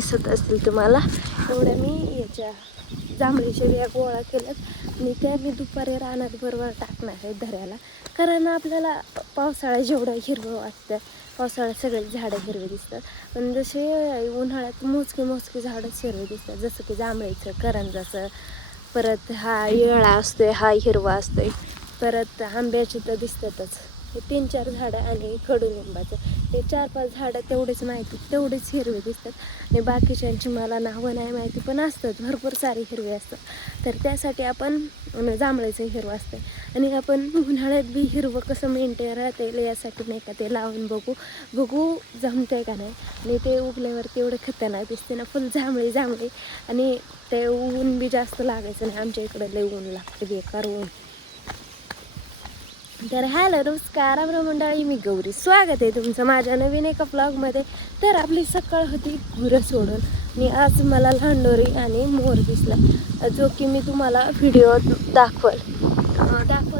दिसत असतील तुम्हाला. एवढ्या मी याच्या जांभळीच्या बिया गोळा केल्यात आणि त्या मी दुपारी रानात बरोबर टाकणार आहे धऱ्याला. कारण आपल्याला पावसाळ्यात जेवढं हिरवं वाटतं, पावसाळ्यात सगळे झाडं हिरवे दिसतात, पण जसे उन्हाळ्यात मोजके झाडंच हिरवे दिसतात. जसं की जांभळीचं, करंजाचं, परत हा येळा असतोय, हा हिरवा असतोय, परत आंब्याची तर दिसतातच. हे 3-4 झाडं आणि कडुलिंबाचं हे 4-5 झाडं तेवढेच माहिती, तेवढेच हिरवे दिसतात. आणि बाकीच्यांची मला नावं नाही माहिती, पण असतात भरपूर सारे हिरवे असतात. तर त्यासाठी आपण जांभळाचं हिरवं असतं आणि आपण उन्हाळ्यात बी हिरवं कसं मेंटेन राहते यासाठी नाही का ते लावून बघू जमतंय का नाही. आणि ते उगल्यावरती एवढं खतरनाक दिसते ना, फुल जांभळी आणि ते ऊन बी जास्त लागायचं नाही. आमच्या इकडं लय ऊन लागते, बेकार ऊन. तर हॅलो नमस्कार मंडळी, मी गौरी, स्वागत आहे तुमचं माझ्या नवीन एका ब्लॉगमध्ये. तर आपली सकाळ होती गुरं सोडून आणि आज मला लांडोरी आणि मोर दिसला, जो की मी तुम्हाला व्हिडिओ दाखवल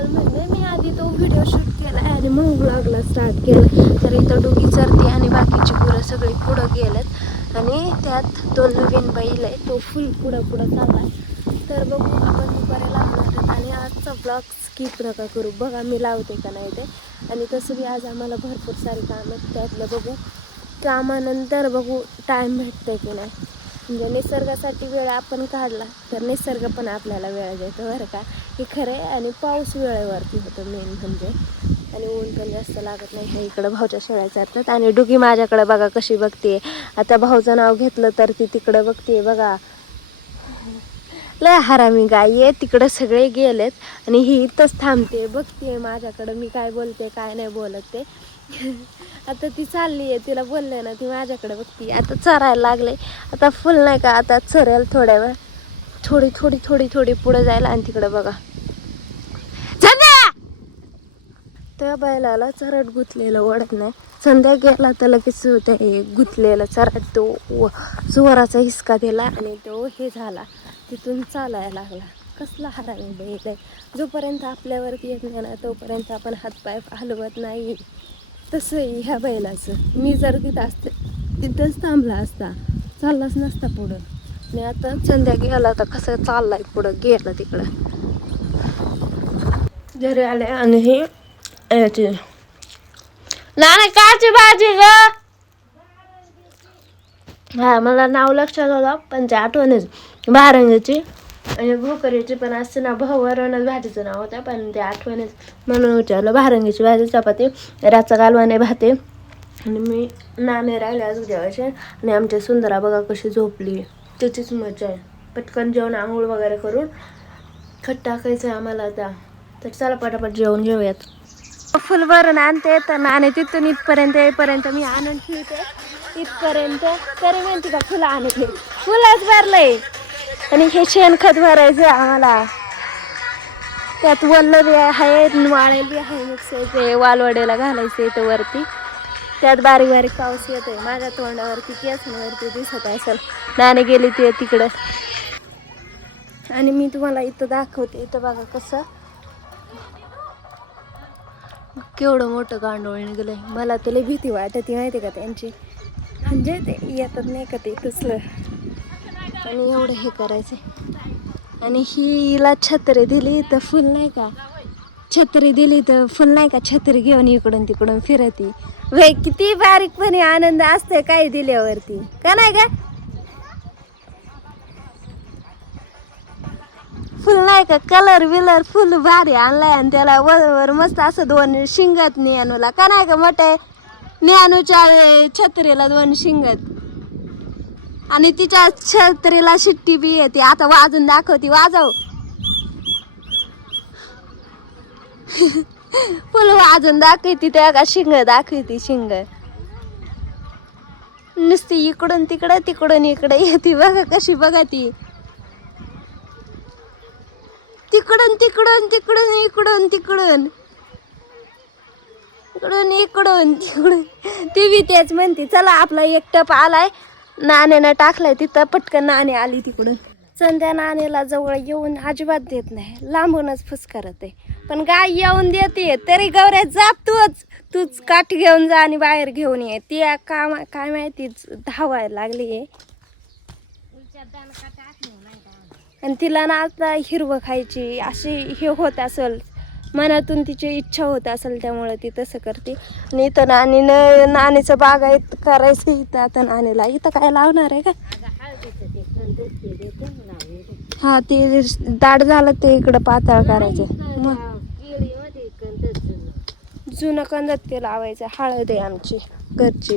म्हणजे मी आधी तो व्हिडिओ शूट केला आणि मग ब्लॉगला स्टार्ट केलं. तर इथं डुगी चरती आणि बाकीची गुरं सगळी पुढं गेलेत आणि त्यात 2 नवीन बैल आहे, तो फुल पुढं चालला. तर बघू आपण दुपारी लावणार आणि आजचा ब्लॉग स्किप नका करू, बघा मी लावते का नाही ते. आणि तसं बी आज आम्हाला भरपूर सारी कामं आहेत, त्यातलं बघू कामानंतर बघू टाईम भेटते की नाही. म्हणजे निसर्गासाठी वेळ आपण काढला तर निसर्ग पण आपल्याला वेळ देतो बरं का, हे खरं आहे. आणि पाऊस वेळेवरती होतो मेन म्हणजे, आणि ऊन पण जास्त लागत नाही. हे इकडं भाऊच्या शेळ्या चालतात आणि डुगी माझ्याकडे बघा कशी बघते. आता भाऊचं नाव घेतलं तर ती तिकडं बघते बघा, लय हरामी गाई आहे. तिकडं सगळे गेलेत आणि ही इथंच थांबते, बघते माझ्याकडं मी काय बोलते काय नाही बोलत ते. आता ती चालली आहे, तिला बोलले ना ती माझ्याकडे बघते. आता चरायला लागले, आता फुल नाही का, आता चरेल थोड्या वेळ, थोडी पुढे जायला. आणि तिकडे बघा त्या बैलाला चरट गुतलेलं ओढत नाही. संध्या गेला तर लगेच ते गुतलेलं चरट तो जोराचा हिसका दिला आणि तो हे झाला, तिथून चालायला लागला. कसला हरामी बैल आहे. जोपर्यंत आपल्यावरती येत नाही ना तोपर्यंत आपण हातपाय हलवत नाही. तसं ह्या बैलाचं, मी जर तिथं असते तिथंच थांबला असता, चाललाच नसता पुढं. आणि आता संध्या गेला तर कसं चाललाय पुढं, गेला तिकडं घरी आले. आणि हे याची नाही काची भाजी ग, हा मला नाव लक्षात होतं पण ते आठवणच, भारंगीची आणि भोकरीची पण असते ना, भवरणच भाजीचं नाव होतं पण ते आठवणच, म्हणून विचारलं. भारंगीची भाजी, चपाती, रातचा कालवाने भाते आणि मी नाणे राहिले आज जेवायचे. आणि आमच्या सुंदरा बघा कशी झोपली, त्याचीच मजा आहे. पटकन जेवण आंघोळ वगैरे करून खट टाकायचं आहे आम्हाला आता. तर चला पटापट जेवण घेऊयात. फुल भरून आणते तर नाणे तिथून इथपर्यंत येईपर्यंत मी आणून ठेवते इथपर्यंत, तरी म्हणते का फुलं आणले, फुलंच भरलंय. आणि हे शेणखत भरायचं आम्हाला, त्यात वल्ल बी आहे, वाळेल बी आहे, मिक्स आहे, वालवडेला घालायचं इथं वरती. त्यात बारीक पाऊस येतोय, माझ्या तोंडावरती केसांवरती दिसत असेल. नाणे गेली ते तिकडं आणि मी तुम्हाला इथं दाखवते. इथं बघा कसं केवढं मोठं गांडोळ निघलंय. मला तर लई भीती वाटते माहिती का त्यांची, म्हणजे ते येतात नाही का ते तसलं. आणि एवढं हे करायचं. आणि हिला छत्री दिली तर फुल नाही का, छत्री दिली तर फुल नाही का, छत्री घेऊन इकडून तिकडून फिरती. वे किती बारीकपणे आनंद असते काही दिल्यावरती का नाही का. फुल नाही का, कलर फुल भारी आणलाय आणि त्याला वर मस्त असं 2 शिंगात ज्ञानूला का नाही का, मोठे ज्ञानूच्या छत्रीला 2 शिंगात. आणि तिच्या छत्रीला शिट्टी बी येते. आता वाजून दाखवती, वाजव. फुल वाजून दाखवती, त्या का शिंग दाखवती, शिंग नुसती इकडून तिकडं इकडे येते बघा कशी, बघा ती तिकडून ती बी तेच म्हणते. चला आपला एक टप आलाय, नाण्यानं टाकलाय तिथं, पटकन नाणे आली तिकडून. संध्या नाणेला जवळ येऊन अजिबात देत नाही, लांबूनच फुसकारत आहे. पण गाय येऊन देते तरी गौऱ्या जात तूच काठी घेऊन जा आणि बाहेर घेऊन ये. ती काय माहिती धावायला लागली आहे. आणि तिला ना आता हिरवं खायची अशी हे होत असेल, मनातून तिची इच्छा होत असेल, त्यामुळे ती तसं करते. आणि इथं नाणीचं बागायत करायचं इथं. आता नाणीला इथं काय लावणार आहे का? हा, ते दाट झालं ते इकडं पातळ करायचं. मग जुनं कंदात ते लावायचं. हळद आहे आमची घरची,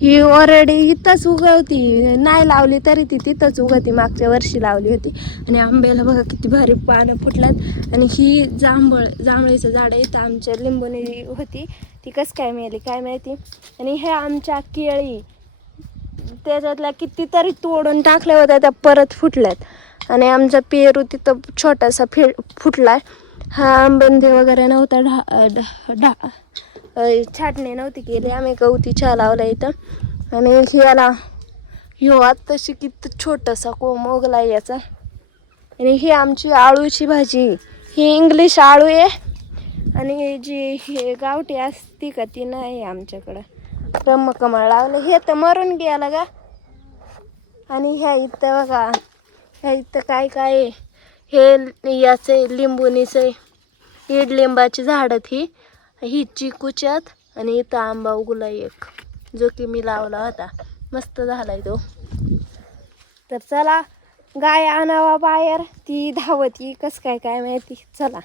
ही ऑलरेडी इथंच उगवती, नाही लावली तरी ती तिथंच उगवती. मागच्या वर्षी लावली होती. आणि आंब्याला बघा किती भारी पानं फुटल्यात. आणि ही जांभळीचं झाड आहे, तर आमच्या लिंबूनी होती ती कसं काय मिळाली काय माहिती. आणि हे आमच्या केळी, त्याच्यातल्या कितीतरी तोडून टाकल्या होत्या, त्या परत फुटल्यात. आणि आमचा पेरू तिथं छोटासा फुटलाय. हा आंबंदी वगैरे नव्हता, छाटणी नव्हती केली, आम्ही गवती चहा लावला इथं. आणि ह्याला ह्यो आत्ताशी किती छोटासा कोंब उगला याचा. आणि ही आमची आळूची भाजी, ही इंग्लिश आळू आहे. आणि जी हे गावठी असती का ती नाही आमच्याकडं. ब्रह्मकमळ लावलं, हे तर मरून गेलं का. आणि ह्या इथं बघा, ह्या इथं काय काय आहे, हे याचं लिंबुनीचं इडलिंबाची झाडं ही चिकूच्यात. आणि इथं आंबा उगला एक, जो की मी लावला होता, मस्त झालाय तो. तर चला, गाय आणावा बाहेर, ती धावती कस काय काय माहिती. चला.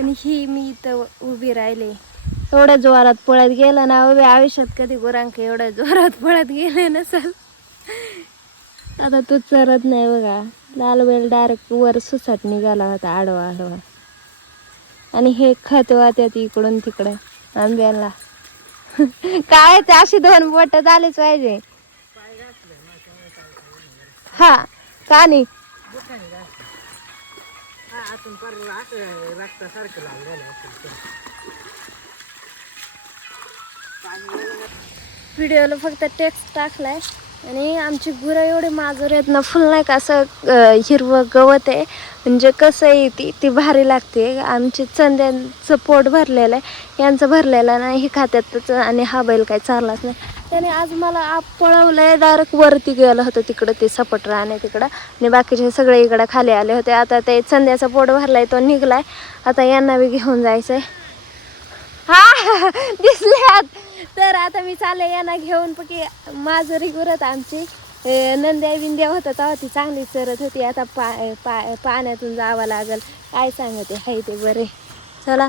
आणि ही मी इथं उभी राहिले, एवढ्या जोरात पळत गेलं ना उभे, आयुष्यात कधी गुरांक एवढ्या जोरात पळत गेले नसल. आता तो चरत नाही बघा, लाल बैल डायरेक्ट वर सुसाट निघाला होता आडवा आडवा. आणि हे खत वाहत्यात इकडून तिकडे आंब्याला. काय ते अशी 2 बोट झालीच पाहिजे. हा का नाही. व्हिडिओला फक्त टेक्स्ट टाकलाय. आणि आमची गुरं एवढे माजूर आहेत ना, फुल नाही का असं हिरवं गवत आहे. म्हणजे कसं आहे, ती भारी लागते. आमची चंद्यांचं पोट भरलेलं आहे, यांचं भरलेलं नाही, हे खात्यातच. आणि हा बैल काय चाललाच नाही. त्याने आज मला पळवलंय, डायरेक्ट वरती गेलं होतं तिकडं, ते सपट राहणे तिकडं. आणि बाकीचे सगळे इकडं खाली आले होते. आता ते चंद्याचा पोट भरलाय, तो निघलाय. आता यांना बी घेऊन जायचंय. हा दिसल्यात. तर आता मी चालले यांना घेऊन, पकी माजुरी गुरत आमची नंद्या बिंद्या होता तेव्हा ती चांगली चरत होती. आता पाण्यातून जावं लागल, काय सांगते हाय ते बरे. चला.